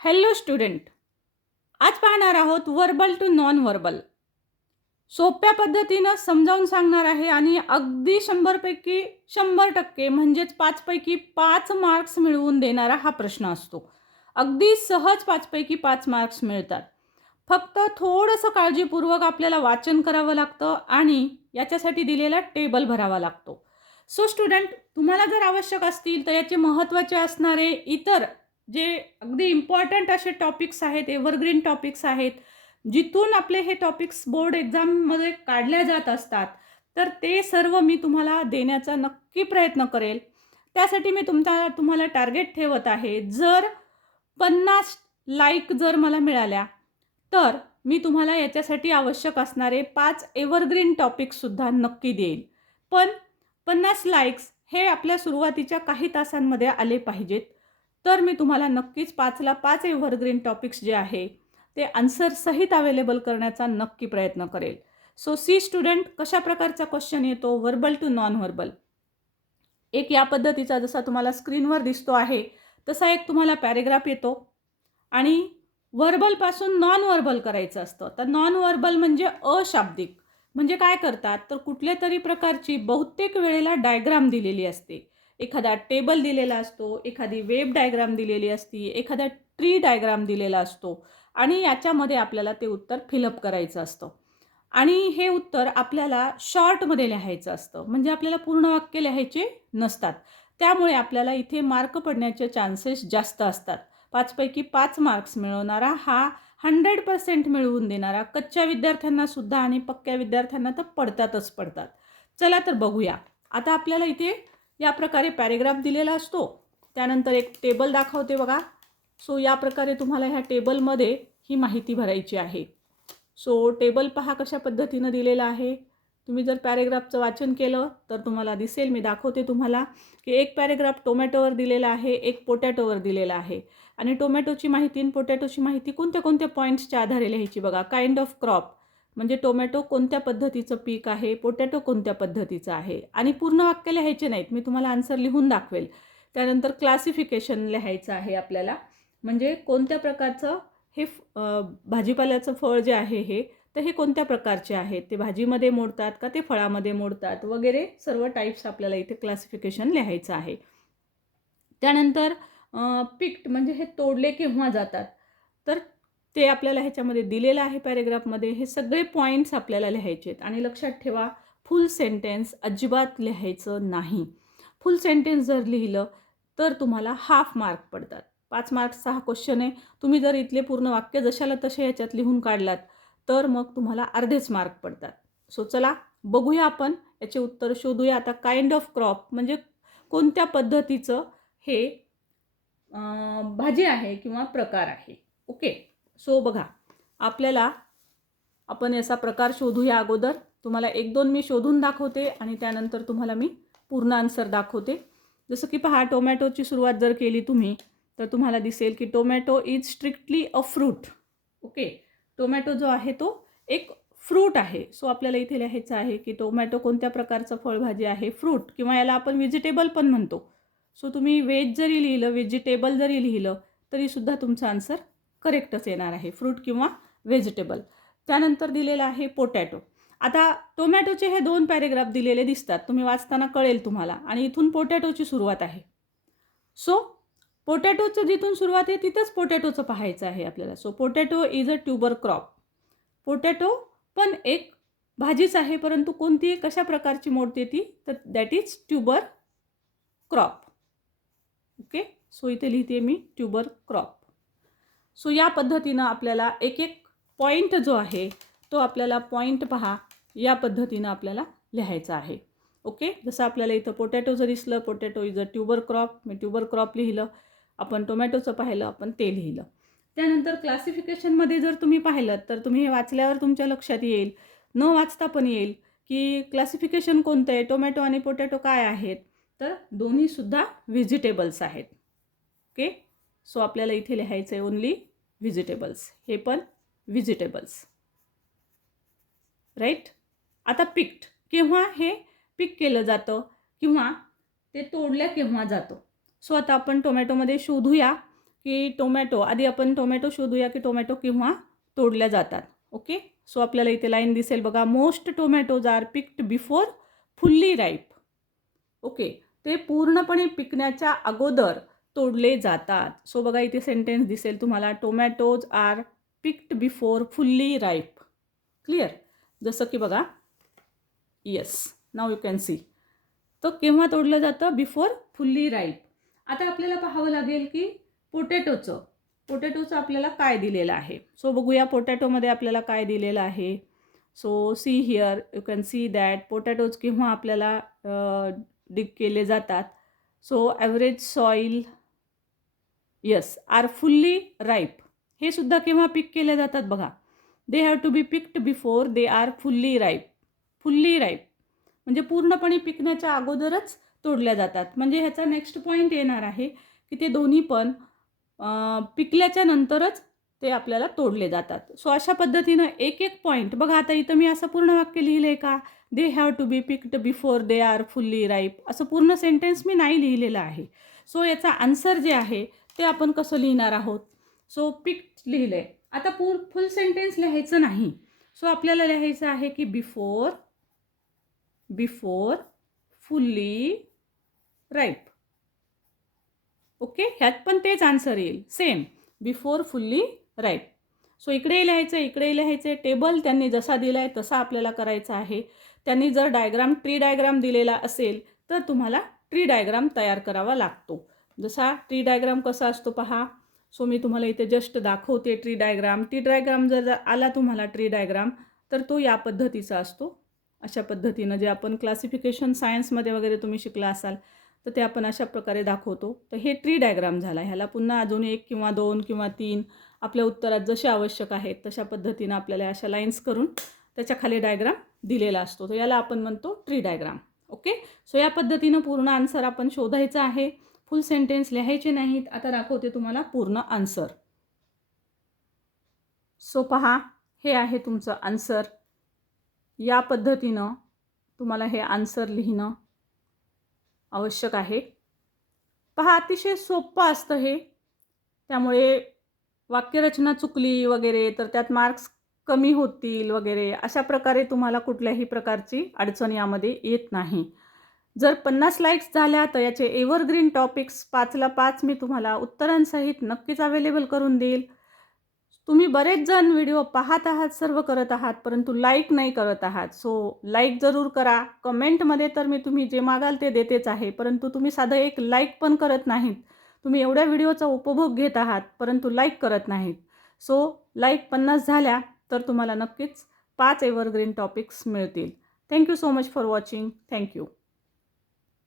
Hello student आज पाहणार आहोत वर्बल टू नॉन वर्बल सोप्या पद्धतीनं समजावून सांगणार आहे आणि अगदी शंभरपैकी शंभर टक्के म्हणजेच पाचपैकी पाच मार्क्स मिळवून देणारा हा प्रश्न असतो. अगदी सहज पाचपैकी पाच मार्क्स मिळतात. फक्त थोडंसं काळजीपूर्वक आपल्याला वाचन करावं लागतं आणि याच्यासाठी दिलेला टेबल भरावा लागतो. सो स्टुडंट तुम्हाला जर आवश्यक असतील तर याचे महत्त्वाचे असणारे इतर जे अगदी इम्पॉर्टंट असे टॉपिक्स आहेत एव्हरग्रीन टॉपिक्स आहेत जिथून आपले हे टॉपिक्स बोर्ड एक्झाममध्ये काढल्या जात असतात तर ते सर्व मी तुम्हाला देण्याचा नक्की प्रयत्न करेल. त्यासाठी मी तुमचा तुम्हाला टार्गेट ठेवत आहे. जर पन्नास लाईक जर मला मिळाल्या तर मी तुम्हाला याच्यासाठी आवश्यक असणारे पाच एव्हरग्रीन टॉपिक्ससुद्धा नक्की देईल. पण पन्नास लाईक्स हे आपल्या सुरुवातीच्या काही तासांमध्ये आले पाहिजेत. तर मी तुम्हाला नक्कीच पाचला पाच एव्हरग्रीन टॉपिक्स जे आहे ते आन्सरसहित अवेलेबल करण्याचा नक्की प्रयत्न करेल. सो सी स्टुडंट कशा प्रकारचा क्वेश्चन येतो? व्हर्बल टू नॉन व्हर्बल एक या पद्धतीचा जसा तुम्हाला स्क्रीनवर दिसतो आहे तसा एक तुम्हाला पॅरेग्राफ येतो. आणि व्हर्बलपासून नॉन व्हर्बल करायचं असतं. तर नॉन व्हर्बल म्हणजे अशाब्दिक. म्हणजे काय करतात? तर कुठल्या तरी प्रकारची बहुतेक वेळेला डायग्राम दिलेली असते. एखादा टेबल दिलेला असतो एखादी वेब डायग्राम दिलेली असती एखादा ट्री डायग्राम दिलेला असतो आणि याच्यामध्ये आपल्याला ते उत्तर फिलअप करायचं असतं. आणि हे उत्तर आपल्याला शॉर्टमध्ये लिहायचं असतं. म्हणजे आपल्याला पूर्ण वाक्य लिहायचे नसतात. त्यामुळे आपल्याला इथे मार्क पडण्याचे चान्सेस जास्त असतात. पाचपैकी पाच मार्क्स मिळवणारा हा हंड्रेड पर्सेंट मिळवून देणारा कच्च्या विद्यार्थ्यांना सुद्धा आणि पक्क्या विद्यार्थ्यांना तर पडतातच पडतात. चला तर बघूया. आता आपल्याला इथे या प्रकारे पॅरेग्राफ दिलेला असतो. त्यानंतर एक टेबल दाखवते बघा. सो या प्रकारे तुम्हाला ह्या टेबलमध्ये ही माहिती भरायची आहे. सो टेबल पहा कशा पद्धतीनं दिलेलं आहे. तुम्ही जर पॅरेग्राफचं वाचन केलं तर तुम्हाला दिसेल मी दाखवते तुम्हाला की एक पॅरेग्राफ टोमॅटोवर दिलेला आहे एक पोटॅटोवर दिलेला आहे. आणि टोमॅटोची माहिती आणि पोटॅटोची माहिती कोणत्या कोणत्या पॉईंट्सच्या आधारे लिहायची बघा. काइंड ऑफ क्रॉप म्हणजे टोमॅटो कोणत्या पद्धतीचं पीक आहे? पोटॅटो कोणत्या पद्धतीचं आहे? आणि पूर्ण वाक्य लिहायचे नाहीत. मी तुम्हाला आन्सर लिहून दाखवेल. त्यानंतर क्लासिफिकेशन लिहायचं आहे आपल्याला. म्हणजे कोणत्या प्रकारचं हे भाजीपाल्याचं फळ जे आहे हे तर हे कोणत्या प्रकारचे आहेत? ते भाजीमध्ये मोडतात का? ते फळामध्ये मोडतात? वगैरे सर्व टाईप्स आपल्याला इथे क्लासिफिकेशन लिहायचं आहे. त्यानंतर पिक्ट म्हणजे हे तोडले केव्हा जातात. तर ते आपल्याला ह्याच्यामध्ये दिलेलं आहे पॅरेग्राफमध्ये. हे सगळे पॉईंट्स आपल्याला लिहायचे आहेत. आणि लक्षात ठेवा फुल सेंटेन्स अजिबात लिहायचं नाही. फुल सेंटेन्स जर लिहिलं तर तुम्हाला हाफ मार्क पडतात. पाच मार्क्सचा हा क्वेश्चन आहे. तुम्ही जर इथले पूर्ण वाक्य जशाला तसे ह्याच्यात लिहून काढलात तर मग तुम्हाला अर्धेच मार्क पडतात. सो चला बघूया आपण याचे उत्तर शोधूया. आता काइंड ऑफ क्रॉप म्हणजे कोणत्या पद्धतीचं हे भाजी आहे किंवा प्रकार आहे. ओके सो बघा आपल्याला आपण याचा प्रकार शोधूया अगोदर. तुम्हाला एक दोन मी शोधून दाखवते आणि त्यानंतर तुम्हाला मी पूर्ण आन्सर दाखवते. जसं की पहा टोमॅटोची सुरुवात जर केली तुम्ही तर तुम्हाला दिसेल की tomato is strictly a fruit okay tomato जो आहे तो एक फ्रूट आहे. सो आपल्याला इथे लिहायचं आहे की टोमॅटो कोणत्या प्रकारचं फळभाजी आहे? फ्रूट किंवा याला आपण व्हेजिटेबल पण म्हणतो. सो तुम्ही व्हेज जरी लिहिलं व्हेजिटेबल जरी लिहिलं तरीसुद्धा तुमचं आन्सर करेक्टच येणार आहे फ्रूट किंवा व्हेजिटेबल. त्यानंतर दिलेलं आहे पोटॅटो. आता टोमॅटोचे हे दोन पॅरेग्राफ दिलेले दिसतात तुम्ही वाचताना कळेल तुम्हाला. आणि इथून पोटॅटोची सुरुवात आहे. सो पोटॅटोचं जिथून सुरुवात आहे तिथंच पोटॅटोचं पाहायचं आहे आपल्याला. So potato is a tuber crop potato पण एक भाजीच आहे परंतु कोणती कशा प्रकारची मोडते ती तर that is tuber crop okay so इथे लिहिते मी ट्यूबर क्रॉप सो या पद्धतीनं आपल्याला एक एक पॉईंट जो आहे तो आपल्याला पॉईंट पहा. या पद्धतीनं आपल्याला लिहायचा आहे. ओके जसं आपल्याला इथं पोटॅटो जर दिसलं potato is a tuber crop me tuber crop लिहिलं. आपण टोमॅटोचं पाहिलं आपण ते लिहिलं. त्यानंतर क्लासिफिकेशनमध्ये जर तुम्ही पाहिलं तर तुम्ही हे वाचल्यावर तुमच्या लक्षात येईल. न वाचता पण येईल की क्लासिफिकेशन कोणतं आहे? टोमॅटो आणि पोटॅटो काय आहेत? तर दोन्हीसुद्धा व्हेजिटेबल्स आहेत. ओके सो आपल्याला इथे लिहायचं आहे ओनली व्हेजिटेबल्स. हे पण व्हेजिटेबल्स. राईट? आता पिक्ट केव्हा हे पिक केलं जातं? किंवा ते तोडल्या केव्हा जातं? सो आता आपण टोमॅटोमध्ये शोधूया की टोमॅटो आधी आपण टोमॅटो शोधूया की टोमॅटो केव्हा तोडल्या जातात. ओके? सो आपल्याला इथे लाईन दिसेल बघा. Most tomatoes are picked before fully ripe. Okay? ते पूर्णपणे पिकण्याच्या अगोदर तोडले जातात. सो बघा इथे सेंटेन्स दिसेल तुम्हाला. Tomatoes are picked before fully ripe clear जसं की बघा. Yes now you can see तर केव्हा तोडलं जातं? बिफोर फुल्ली राईप आता आपल्याला पाहावं लागेल की पोटॅटोचं पोटॅटोचं आपल्याला काय दिलेलं आहे? सो बघूया पोटॅटोमध्ये आपल्याला काय दिलेलं आहे. So see here you can see that potatoes केव्हा आपल्याला डिग केले जातात? So average soil yes are fully ripe हे सुद्धा केव्हा पिक केले जातात बघा. They have to be picked before they are fully ripe fully ripe म्हणजे पूर्णपणे पिकण्याच्या अगोदरच तोडल्या जातात. म्हणजे ह्याचा नेक्स्ट पॉईंट येणार आहे की ते दोन्ही पण पिकल्याच्या नंतरच ते आपल्याला तोडले जातात. सो अशा पद्धतीनं एक एक पॉईंट बघा आता इथं मी असं पूर्ण वाक्य लिहिलं आहे का? They have to be picked before they are fully ripe असं पूर्ण सेंटेन्स मी नाही लिहिलेलं आहे. सो याचा आन्सर जे आहे ते आपण कसं लिहिणार आहोत? सो पिक लिहिलं आहे आता पूर फुल सेंटेन्स लिहायचं नाही. सो आपल्याला लिहायचं आहे की before before fully ripe okay ह्यात पण तेच आन्सर येईल. Same before fully ripe so इकडे लिहायचं इकडे लिहायचं आहे टेबल त्यांनी जसा दिला आहे तसा आपल्याला करायचा आहे. त्यांनी जर डायग्राम ट्री डायग्राम दिलेला असेल तर तुम्हाला ट्री डायग्राम तयार करावा लागतो. जसा ट्री डायग्राम कसा असतो पहा. सो मी तुम्हाला इथे जस्ट दाखवते ट्री डायग्राम टी डायग्राम जर आला तुम्हाला ट्री डायग्राम तर तो या पद्धतीचा असतो. अशा पद्धतीनं जे आपण क्लासिफिकेशन सायन्समध्ये वगैरे तुम्ही शिकला असाल तर ते आपण अशा प्रकारे दाखवतो. तर हे ट्री डायग्राम झाला. ह्याला पुन्हा अजून एक किंवा दोन किंवा तीन आपल्या उत्तरात जसे आवश्यक आहेत तशा पद्धतीनं आपल्याला अशा लाईन्स करून त्याच्याखाली डायग्राम दिलेला असतो. तर याला आपण म्हणतो ट्री डायग्राम ओके सो या पद्धतीनं पूर्ण आन्सर आपण शोधायचं आहे. फुल सेंटेन्स लिहायचे नाहीत. आता दाखवते तुम्हाला पूर्ण आन्सर. सो पहा हे आहे तुमचं आन्सर. या पद्धतीनं तुम्हाला हे आन्सर लिहिणं आवश्यक आहे. पहा अतिशय सोपं असतं हे. त्यामुळे वाक्यरचना चुकली वगैरे तर त्यात मार्क्स कमी होतील वगैरे अशा प्रकारे तुम्हाला कुठल्याही प्रकारची अडचण यामध्ये येत नाही. जर पन्नास लाईक्स झाल्या तर याचे एव्हरग्रीन टॉपिक्स पाचला पाच मी तुम्हाला उत्तरांसहित नक्कीच अवेलेबल करून देईल. तुम्ही बरेच जण व्हिडिओ पाहत आहात सर्व करत आहात परंतु लाईक नाही करत आहात. सो लाईक जरूर करा. कमेंटमध्ये तर मी तुम्ही जे मागाल ते देतेच आहे परंतु तुम्ही साधं एक लाईक पण करत नाहीत. तुम्ही एवढ्या व्हिडिओचा उपभोग घेत आहात परंतु लाईक करत नाहीत. सो लाईक पन्नास झाल्या तर तुम्हाला नक्कीच पाच एव्हरग्रीन टॉपिक्स मिळतील. Thank you so much for watching thank you